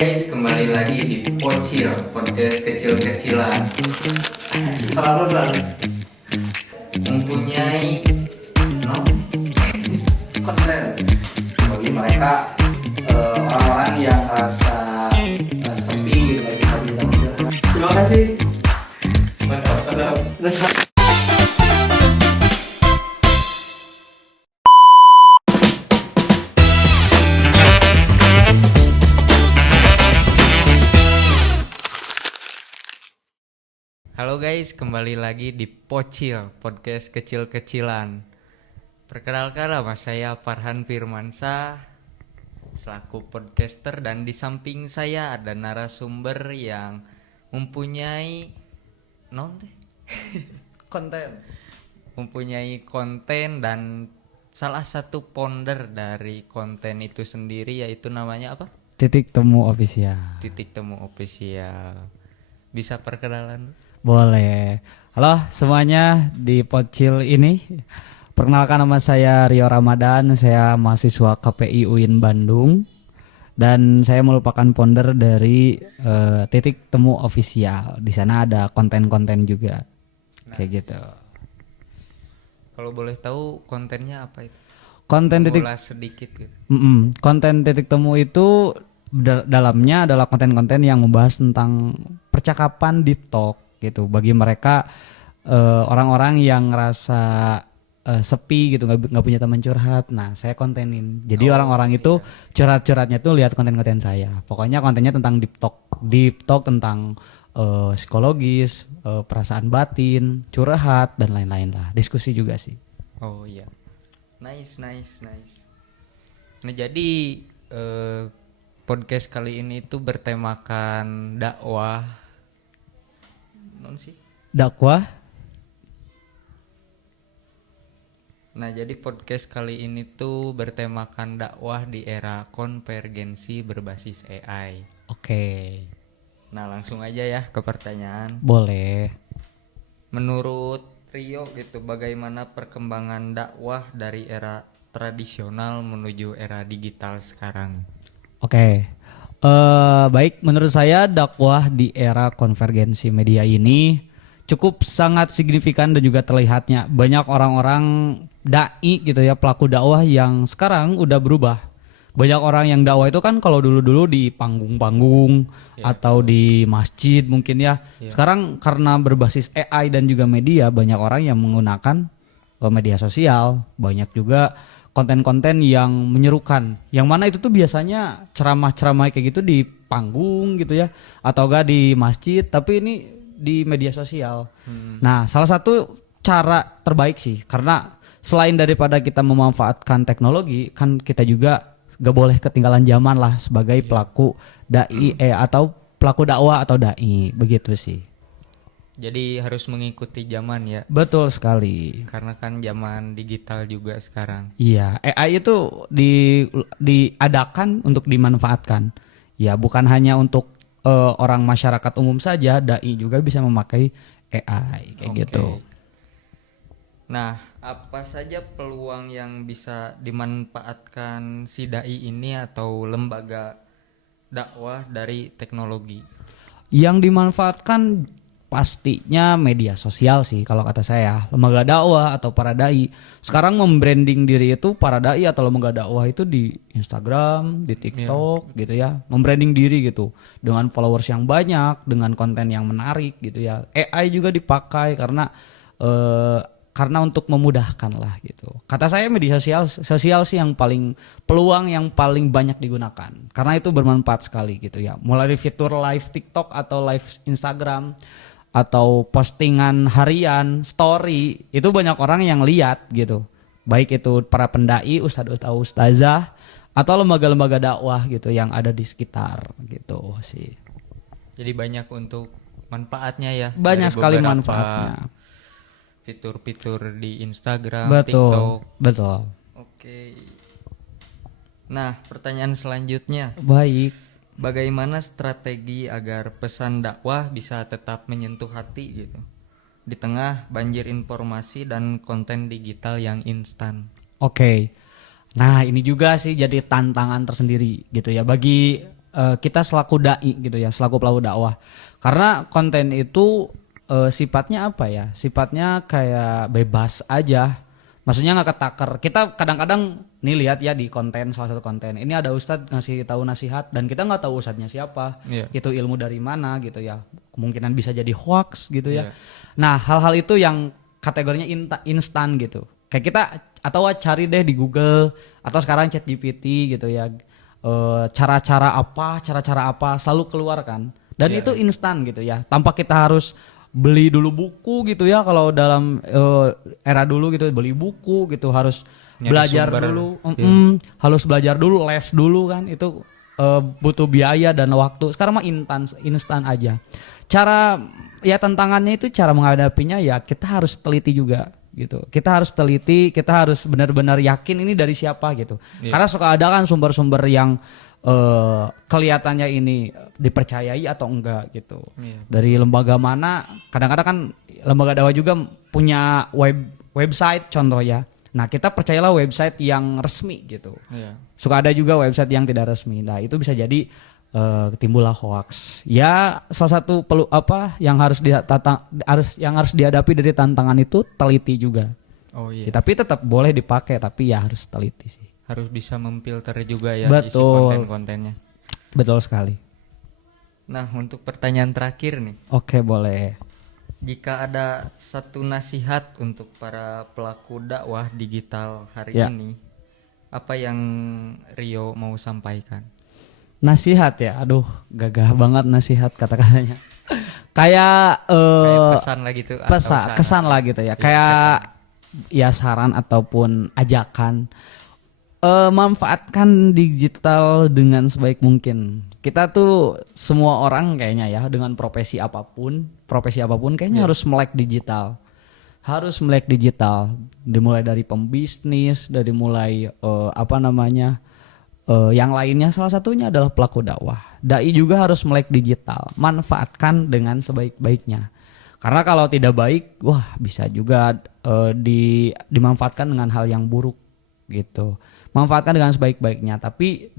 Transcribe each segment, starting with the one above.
Guys, kembali lagi di Pocil, podcast kecil-kecilan. Selalu bang Mempunyai no, konten bagi mereka orang-orang yang rasa sepi gitu lagi tadi namanya. Terima kasih. mantap. Halo guys, kembali lagi di Pocil, podcast kecil-kecilan. Perkenalkan nama saya Farhan Firmansyah selaku podcaster, dan di samping saya ada narasumber yang mempunyai Konten. mempunyai konten dan salah satu founder dari konten itu sendiri, yaitu namanya apa? Titik Temu Official. Titik Temu Official. Bisa perkenalan? Boleh. Halo semuanya di Pocil ini. Perkenalkan, nama saya Rio Ramadan, saya mahasiswa KPI UIN Bandung. Dan saya merupakan founder dari Titik Temu Official. Di sana ada konten-konten juga. Kayak gitu. Kalau boleh tahu kontennya apa itu? Konten titik Mengulas sedikit gitu. konten Titik Temu itu dalamnya adalah konten-konten yang membahas tentang percakapan deep talk gitu, bagi mereka orang-orang yang ngerasa sepi gitu, nggak punya teman curhat. Nah, saya kontenin. Jadi orang-orang itu curhat-curhatnya tuh lihat konten-konten saya. Pokoknya kontennya tentang deep talk tentang psikologis, perasaan batin, curhat dan lain-lain lah. Diskusi juga sih. Oh iya. Nice. Nah, jadi podcast kali ini tuh bertemakan dakwah. Non sih. Dakwah. Nah, jadi podcast kali ini tuh bertemakan dakwah di era konvergensi berbasis AI. Oke. Nah, langsung aja ya ke pertanyaan. Boleh. Menurut Rio gitu, bagaimana perkembangan dakwah dari era tradisional menuju era digital sekarang? Oke. Baik, menurut saya dakwah di era konvergensi media ini cukup sangat signifikan dan juga terlihatnya banyak orang-orang dai gitu ya, pelaku dakwah yang sekarang udah berubah. Banyak orang yang dakwah itu kan kalau dulu-dulu di panggung-panggung atau di masjid mungkin ya. Sekarang karena berbasis AI dan juga media, banyak orang yang menggunakan media sosial, banyak juga konten-konten yang menyerukan, yang mana itu tuh biasanya ceramah-ceramah kayak gitu di panggung gitu ya, atau enggak di masjid, tapi ini di media sosial. Nah, salah satu cara terbaik sih, karena selain daripada kita memanfaatkan teknologi, kan kita juga gak boleh ketinggalan zaman lah sebagai pelaku dai atau pelaku dakwah atau dai, begitu sih. Jadi harus mengikuti zaman ya, Betul sekali. karena kan zaman digital juga sekarang. Iya, AI itu diadakan untuk dimanfaatkan. Ya, bukan hanya untuk orang masyarakat umum saja, dai juga bisa memakai AI kayak Oke. gitu. Nah, apa saja peluang yang bisa dimanfaatkan si dai ini atau lembaga dakwah dari teknologi? Yang dimanfaatkan pastinya media sosial sih kalau kata saya. Lembaga dakwah atau para dai sekarang membranding diri itu, para dai atau lembaga dakwah itu di Instagram, di TikTok gitu ya, membranding diri gitu dengan followers yang banyak, dengan konten yang menarik gitu ya. AI juga dipakai karena untuk memudahkan lah gitu. Kata saya media sosial sih yang paling, peluang yang paling banyak digunakan, karena itu bermanfaat sekali gitu ya. Mulai dari fitur live TikTok atau live Instagram atau postingan harian, story, itu banyak orang yang lihat gitu. Baik itu para pendai, ustadz atau ustazah, atau lembaga-lembaga dakwah gitu yang ada di sekitar gitu sih. Jadi banyak untuk manfaatnya ya. Banyak dari sekali beberapa manfaatnya. Fitur-fitur di Instagram, Betul, TikTok. betul. Oke. Nah, pertanyaan selanjutnya, Baik. bagaimana strategi agar pesan dakwah bisa tetap menyentuh hati gitu di tengah banjir informasi dan konten digital yang instan? Oke. Nah, ini juga sih jadi tantangan tersendiri gitu ya bagi kita selaku dai gitu ya, selaku pelaku dakwah. Karena konten itu sifatnya apa ya? Sifatnya kayak bebas aja. Maksudnya nggak ketaker. Kita kadang-kadang nih lihat ya di konten, salah satu konten. Ini ada ustadz ngasih tahu nasihat dan kita nggak tahu ustadznya siapa. Iya. Itu ilmu dari mana gitu ya. Kemungkinan bisa jadi hoax gitu ya. Iya. Nah, hal-hal itu yang kategorinya instan gitu. Kayak kita atau cari deh di Google atau sekarang ChatGPT gitu ya. Cara-cara apa selalu keluar kan. Dan Iya. itu instan gitu ya. Tanpa kita harus beli dulu buku gitu ya, kalau dalam era dulu gitu beli buku gitu, harus Nyari belajar sumber. dulu, Iya. harus belajar dulu, les dulu kan, itu butuh biaya dan waktu. Sekarang mah instan aja. Cara ya tantangannya itu cara menghadapinya ya kita harus teliti juga gitu. Kita harus teliti, kita harus benar-benar yakin ini dari siapa gitu. Iya. Karena suka ada kan sumber-sumber yang kelihatannya ini dipercayai atau enggak gitu. Iya. Dari lembaga mana? Kadang-kadang kan lembaga dakwah juga punya website contoh ya. Nah, kita percayalah website yang resmi gitu. Iya. Suka ada juga website yang tidak resmi. Nah, itu bisa jadi timbullah hoax. Ya, salah satu yang harus dihadapi dari tantangan itu teliti juga. Oh iya. Ya, tapi tetap boleh dipakai, tapi ya harus teliti sih. Harus bisa memfilter juga ya isi Betul. konten-kontennya. Betul sekali. Nah, untuk pertanyaan terakhir nih. Oke, boleh. Jika ada satu nasihat untuk para pelaku dakwah digital hari Ya. ini, apa yang Rio mau sampaikan? Nasihat ya, aduh gagah banget nasihat kata-katanya. Kayak Kayak pesan lah gitu atau saran? kesan lah gitu ya. Iya, Kayak ya saran ataupun ajakan. Manfaatkan digital dengan sebaik mungkin. Kita tuh semua orang kayaknya ya dengan profesi apapun kayaknya harus melek digital. Harus melek digital. Dimulai dari pembisnis, dari mulai yang lainnya, salah satunya adalah pelaku dakwah. Dai juga harus melek digital. Manfaatkan dengan sebaik-baiknya. Karena kalau tidak baik, wah bisa juga dimanfaatkan dengan hal yang buruk gitu. Manfaatkan dengan sebaik-baiknya, tapi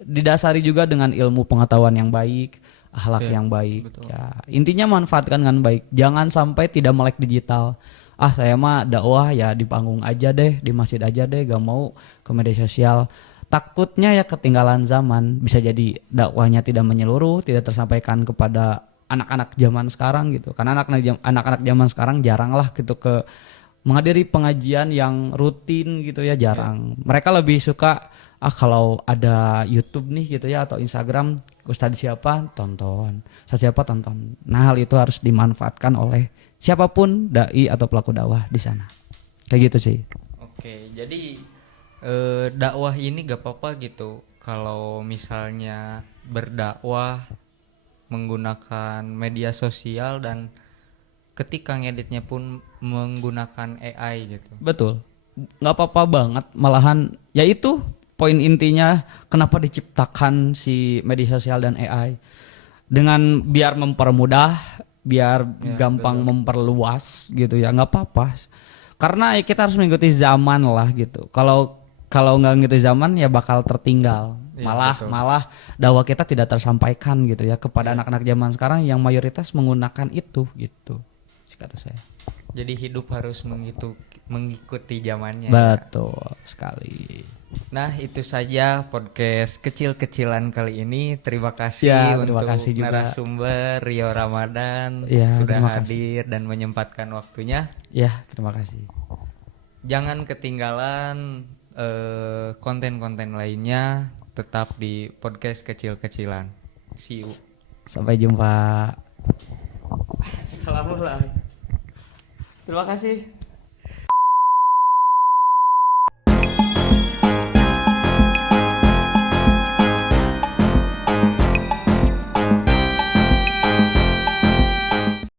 didasari juga dengan ilmu pengetahuan yang baik, akhlak Iya, yang baik. betul. Ya, intinya manfaatkan dengan baik. Jangan sampai tidak melek digital. Saya mah dakwah ya di panggung aja deh, di masjid aja deh, gak mau ke media sosial. Takutnya ya ketinggalan zaman, bisa jadi dakwahnya tidak menyeluruh, tidak tersampaikan kepada anak-anak zaman sekarang gitu. Karena anak-anak zaman sekarang jarang lah gitu menghadiri pengajian yang rutin gitu ya, jarang. Mereka lebih suka kalau ada YouTube nih gitu ya atau Instagram, ustadz siapa tonton, ustadz siapa tonton. Nah, hal itu harus dimanfaatkan oleh siapapun dai atau pelaku dakwah di sana. Kayak gitu sih. Oke, jadi dakwah ini gak apa-apa gitu kalau misalnya berdakwah menggunakan media sosial dan ketika ngeditnya pun menggunakan AI gitu. Betul. Nggak apa-apa banget, malahan ya itu poin intinya kenapa diciptakan si media sosial dan AI. Dengan biar mempermudah, biar Ya, gampang memperluas gitu ya, nggak apa-apa. Karena ya kita harus mengikuti zaman lah gitu. Kalau nggak ngikuti zaman ya bakal tertinggal. Iya, betul. Malah dakwah kita tidak tersampaikan gitu ya kepada anak-anak zaman sekarang yang mayoritas menggunakan itu gitu. Kata saya. Jadi hidup harus mengikuti zamannya. Betul sekali. Nah, itu saja podcast kecil-kecilan kali ini. Terima kasih Ya, untuk terima kasih juga. narasumber Rio Ramadan Ya, sudah terima kasih. hadir dan menyempatkan waktunya. Ya, terima kasih. Jangan ketinggalan konten-konten lainnya, tetap di podcast kecil-kecilan. See you. Sampai jumpa. Assalamualaikum. Terima kasih.